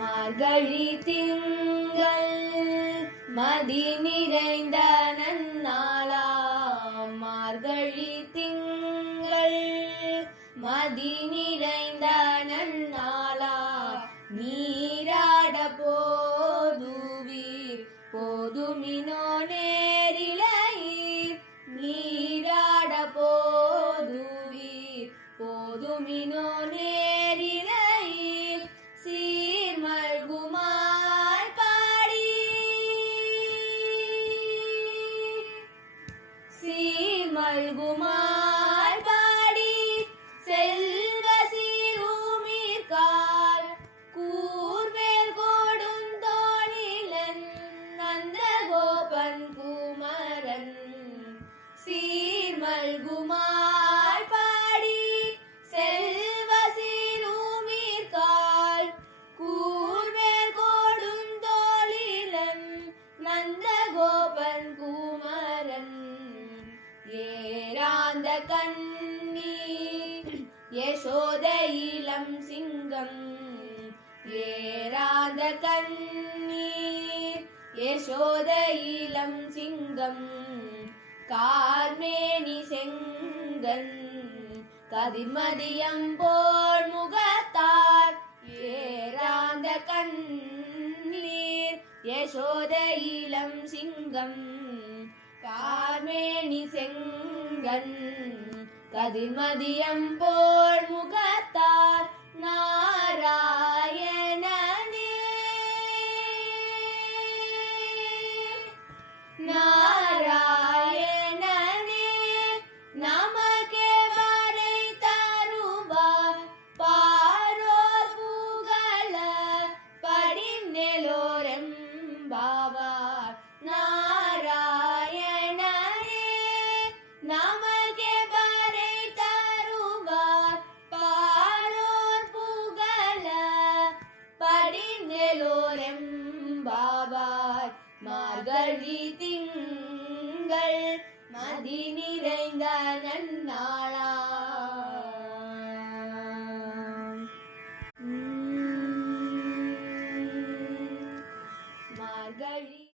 மார்கழி திங்கள் மதி நிறைந்த நன்னாளாம். மார்கழி திங்கள் மதி நிறைந்த நன்னாளாம். நீராட போதுவீர் போதுமினோ நேரிழையீர். நீராட போதுவீர் போதுமினோ நேரிழையீர். சீர்மல்குமார் பாடி சீர்மல்குமார் பாடி செல்வ சீருமீர்கால் கூர்வேல் கொடுந்தோணிலன் நந்த கோபன் குமரன். சீர்மல்குமார் பாடி செல்வ சீருமீர்கால் கூர்வேல் கொடுந்தோணிலன் நந்த கோபன் குமரன். ஏராந்த கண்ணி யசோத இளம் சிங்கம். ஏராந்த கண்ணீர் யசோத இளம் சிங்கம். கார்மேனி செங்கன் கதிர்மதியம் போல் முகத்தார். ஏராந்த கண்ணீர் யசோத இளம் சிங்கம். கார்மேனி செங்கன் கதிர்மதியம் போல் முகத்தார். நாராயணனே நாராயணனே நமக்கே வரை தருவார். பாரோர் புகழ படிநெலோரெம்பாவார். நாராயணனே நமக்கே வரை தருவார். பாரோர் புகழ படிநெலோரெம்பாவார். மார்கழி திங்கள் மதி நிறைந்த நன்னாள்.